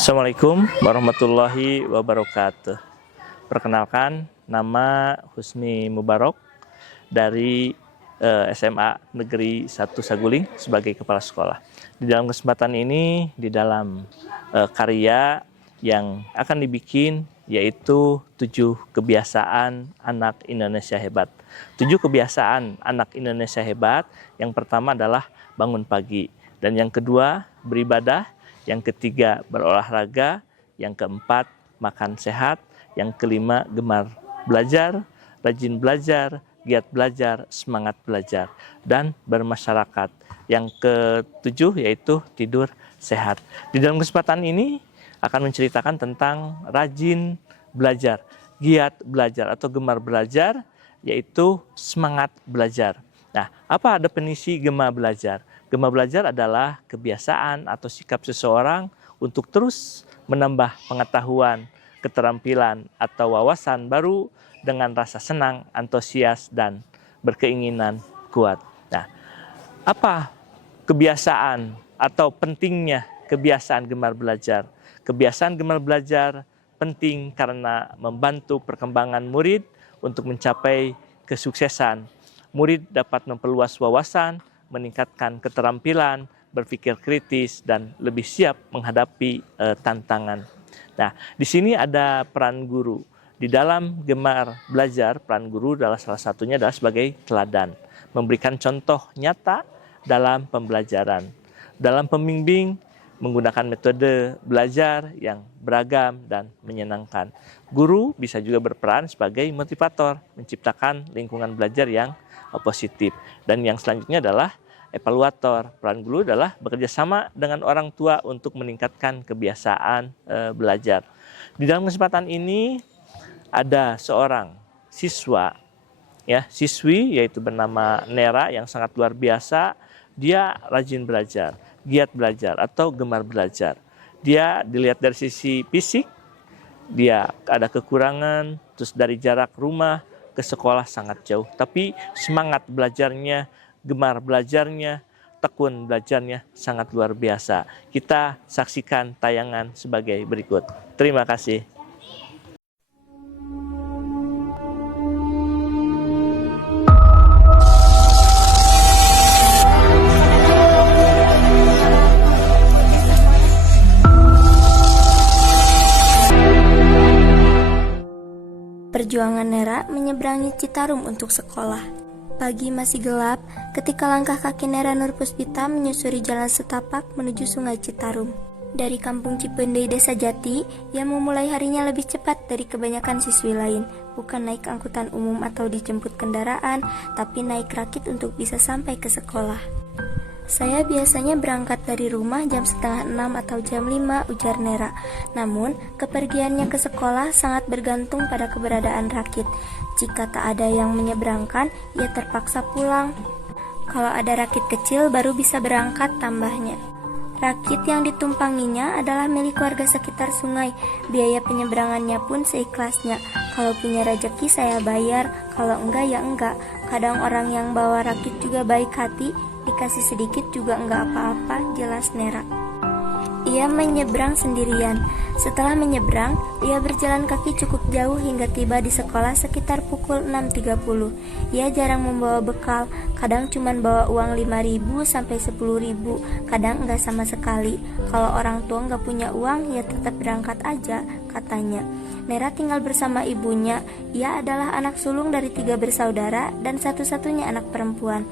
Assalamualaikum warahmatullahi wabarakatuh. Perkenalkan, nama Husni Mubarok dari SMA Negeri 1 Saguling sebagai kepala sekolah. Di dalam kesempatan ini, di dalam karya yang akan dibikin yaitu 7 kebiasaan anak Indonesia hebat. 7 kebiasaan anak Indonesia hebat, yang pertama adalah bangun pagi, dan yang kedua beribadah, yang ketiga berolahraga, yang keempat makan sehat, yang kelima gemar belajar, rajin belajar, giat belajar, semangat belajar, dan bermasyarakat. Yang ketujuh yaitu tidur sehat. Di dalam kesempatan ini akan menceritakan tentang rajin belajar, giat belajar atau gemar belajar, yaitu semangat belajar. Nah, apa definisi gemar belajar? Gemar belajar adalah kebiasaan atau sikap seseorang untuk terus menambah pengetahuan, keterampilan, atau wawasan baru dengan rasa senang, antusias, dan berkeinginan kuat. Nah, apa kebiasaan atau pentingnya kebiasaan gemar belajar? Kebiasaan gemar belajar penting karena membantu perkembangan murid untuk mencapai kesuksesan. Murid dapat memperluas wawasan, meningkatkan keterampilan, berpikir kritis, dan lebih siap menghadapi tantangan. Nah, di sini ada peran guru. Di dalam gemar belajar, peran guru adalah salah satunya adalah sebagai teladan, memberikan contoh nyata dalam pembelajaran. Dalam pembimbing, menggunakan metode belajar yang beragam dan menyenangkan. Guru bisa juga berperan sebagai motivator, menciptakan lingkungan belajar yang positif. Dan yang selanjutnya adalah evaluator. Peran guru adalah bekerja sama dengan orang tua untuk meningkatkan kebiasaan belajar. Di dalam kesempatan ini ada seorang siswi yaitu bernama Nera yang sangat luar biasa. Dia rajin belajar, giat belajar atau gemar belajar. Dia dilihat dari sisi fisik, dia ada kekurangan, terus dari jarak rumah ke sekolah sangat jauh. Tapi semangat belajarnya, gemar belajarnya, tekun belajarnya sangat luar biasa. Kita saksikan tayangan sebagai berikut. Terima kasih. Perjuangan Nera menyeberangi Citarum untuk sekolah. Pagi masih gelap ketika langkah kaki Nera Nurpuspita menyusuri jalan setapak menuju Sungai Citarum. Dari kampung Cipendei Desa Jati, ia memulai harinya lebih cepat dari kebanyakan siswi lain. Bukan naik angkutan umum atau dijemput kendaraan, tapi naik rakit untuk bisa sampai ke sekolah. Saya biasanya berangkat dari rumah jam 5:30 atau jam 5, ujar Nera. Namun, kepergiannya ke sekolah sangat bergantung pada keberadaan rakit. Jika tak ada yang menyeberangkan, ia terpaksa pulang. Kalau ada rakit kecil, baru bisa berangkat, tambahnya. Rakit yang ditumpanginya adalah milik warga sekitar sungai. Biaya penyeberangannya pun seikhlasnya. Kalau punya rezeki saya bayar, kalau enggak ya enggak. Kadang orang yang bawa rakit juga baik hati, dikasih sedikit juga enggak apa-apa, jelas Nera. Ia menyeberang sendirian. Setelah menyeberang, ia berjalan kaki cukup jauh hingga tiba di sekolah sekitar pukul 6.30. Ia jarang membawa bekal, kadang cuma bawa uang 5.000 sampai 10.000, kadang enggak sama sekali. Kalau orang tua enggak punya uang, ya tetap berangkat aja, katanya. Nera tinggal bersama ibunya. Ia adalah anak sulung dari 3 bersaudara dan satu-satunya anak perempuan.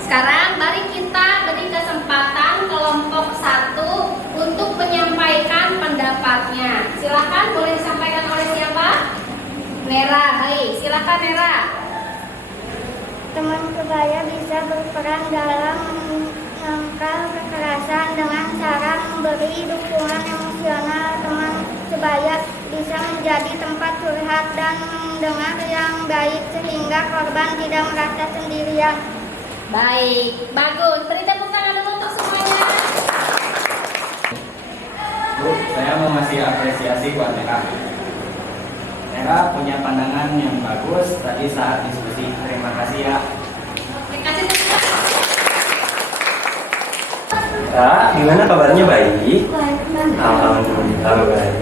Sekarang mari kita beri kesempatan kelompok 1 untuk menyampaikan pendapatnya. Silakan, boleh disampaikan oleh siapa? Nera. Baik, silakan Nera. Teman sebaya bisa berperan dalam menangkal kekerasan dengan cara memberi dukungan emosional. Teman sebaya bisa menjadi tempat curhat dan mendengar yang baik sehingga korban tidak merasa sendirian. Baik, bagus. Beri tepuk tangan dulu untuk semuanya. saya mau ngasih apresiasi buat Nera. Nera punya pandangan yang bagus tadi saat diskusi. Terima kasih ya. Terima kasih. Kak, gimana kabarnya, baik? Alhamdulillah baik.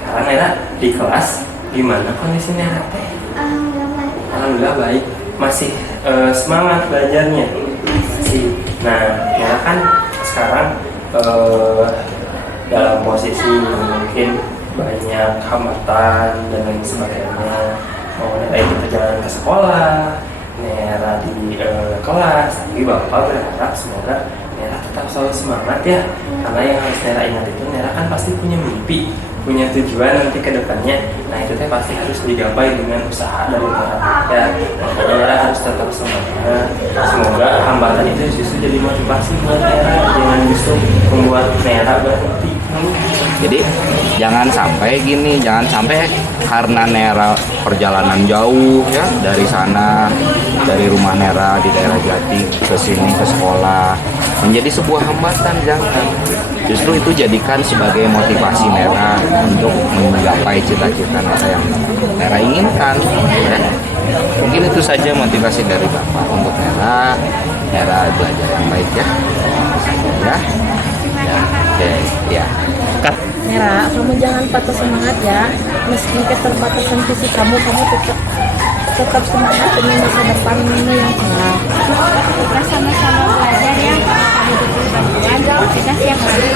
Sekarang Nera di kelas, gimana kondisi Nera teh? Alhamdulillah baik. Masih semangat belajarnya? Masih. Nah, Nera kan sekarang dalam posisi mungkin banyak hambatan dan lain sebagainya. Mau Nera itu perjalanan ke sekolah, Nera di kelas, tapi Bapak berharap semoga Nera tetap selalu semangat ya. Karena yang harus Nera ingat itu, Nera kan pasti punya mimpi, punya tujuan nanti ke depannya. Nah itu teh pasti harus digapai dengan usaha dari Nera. Ya, makanya Nera harus tetap semangat. Semoga hambatan itu justru jadi motivasi buat Nera, jangan justru membuat Nera berhenti. Jadi jangan sampai gini, jangan sampai karena Nera perjalanan jauh ya dari sana, dari rumah Nera di daerah Jati ke sini ke sekolah menjadi sebuah hambatan. Jangan, justru itu jadikan sebagai motivasi Nera untuk menggapai cita-cita Nera yang Nera inginkan ya. Mungkin itu saja motivasi dari Bapak untuk Nera belajar yang baik ya. Ya. Oke, ya. Nera, kamu jangan patah semangat ya. Meski keterbatasan fisik kamu tetap semangat demi masa depan ini yang cerah. Kita sama-sama belajar ya. Kamu butuh bantuan, kita siap bantu.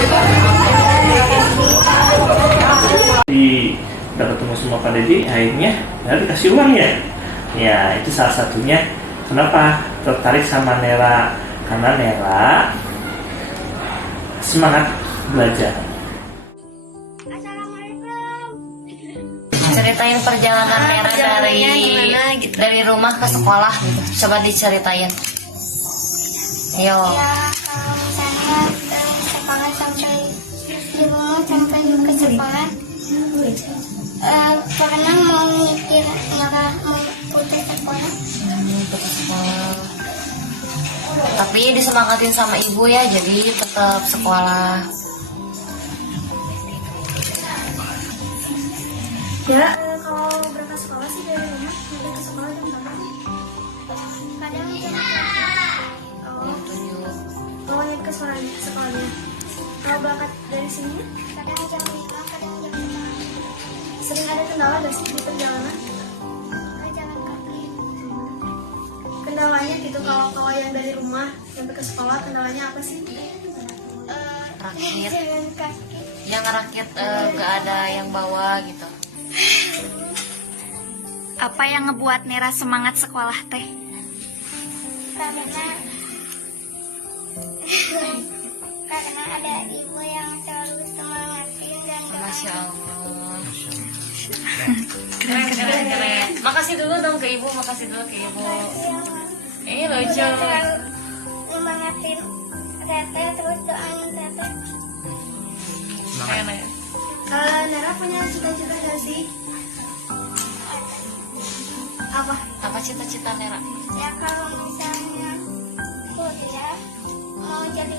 Udah ketemu sama Pak Dedi, akhirnya Nera dikasih uang ya. Ya itu salah satunya kenapa tertarik sama Nera, karena Nera semangat belajar. Ceritain perjalanan Nera dari rumah ke sekolah gitu. Coba diceritain. Ayo. Ya, kalau misalnya sekolah sampai di rumah sampai ke sekolah, karena mau mikir Nera mau putus sekolah. Putus sekolah. Tapi disemangatin sama ibu ya, jadi tetap sekolah. Ya, kalau berangkat sekolah sih dari rumah, nanti ke sekolah jam berapa? Kadang jam 7. Oh, nyampe ke sekolahnya. Kalau berangkat dari sini, kadang jam 5, kadang jam 5. Sering ada kendala gak sih di perjalanan? Jalan kaki. Kendalanya gitu, kalau yang dari rumah sampai ke sekolah, kendalanya apa sih? Rakit. Jalan kaki. Yang ngerakit gak ada yang bawa gitu. Apa yang ngebuat Nera semangat sekolah teh? Karena ada ibu yang selalu semangatin dan Masya Allah. Keren. Makasih dulu dong ke ibu, makasih dulu ke ibu. Ini lucu. selalu semangatin Teteh, terus doain Teteh. Keren. Kalau Nera punya cita-cita gak sih? Apa cita-cita Nera? Ya kalau misalnya kuliah mau jadi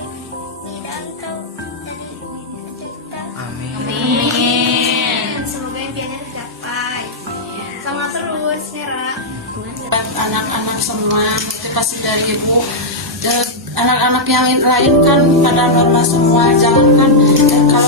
bidan atau jadi dokter. Amin. Semoga impiannya tercapai. Sama terus Nera. Dan anak-anak semua motivasi dari ibu. Dan anak-anak yang lain kan pada normal semua, jangan kan kalau